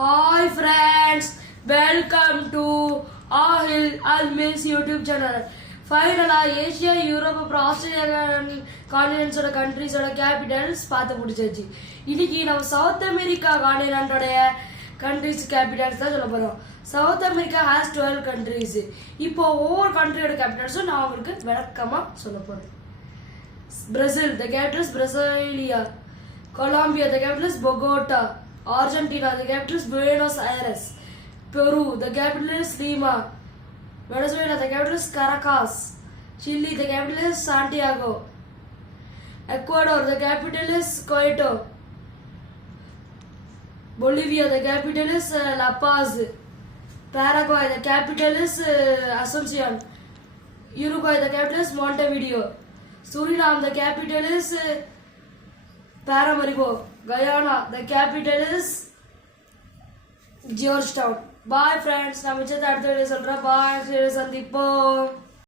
Hi friends, welcome to Ahil Almis YouTube channel. Finally, Asia, Europe, Australia continents oda countries oda capitals பார்த்து முடிச்சாச்சு. இன்னைக்கு நம்ம south America கான்டினென்ட்டோட countries capitals தான் சொல்ல போறோம். South America has 12 countries. இப்போ ஒவ்வொரு countryயோட capitals நான் உங்களுக்கு விளக்கமா சொல்ல போறேன். Brazil, the capital is Brasilia. Colombia, the capital is Bogota. Argentina, the capital is Buenos Aires. Peru, the capital is Lima. Venezuela, the capital is Caracas. Chile, the capital is Santiago. Ecuador, the capital is Quito. Bolivia, the capital is La Paz. Paraguay, the capital is Asuncion. Uruguay, the capital is Montevideo. Suriname, the capital is Paramaribo. Guyana, the capital is Georgetown. Bye friends. Bye.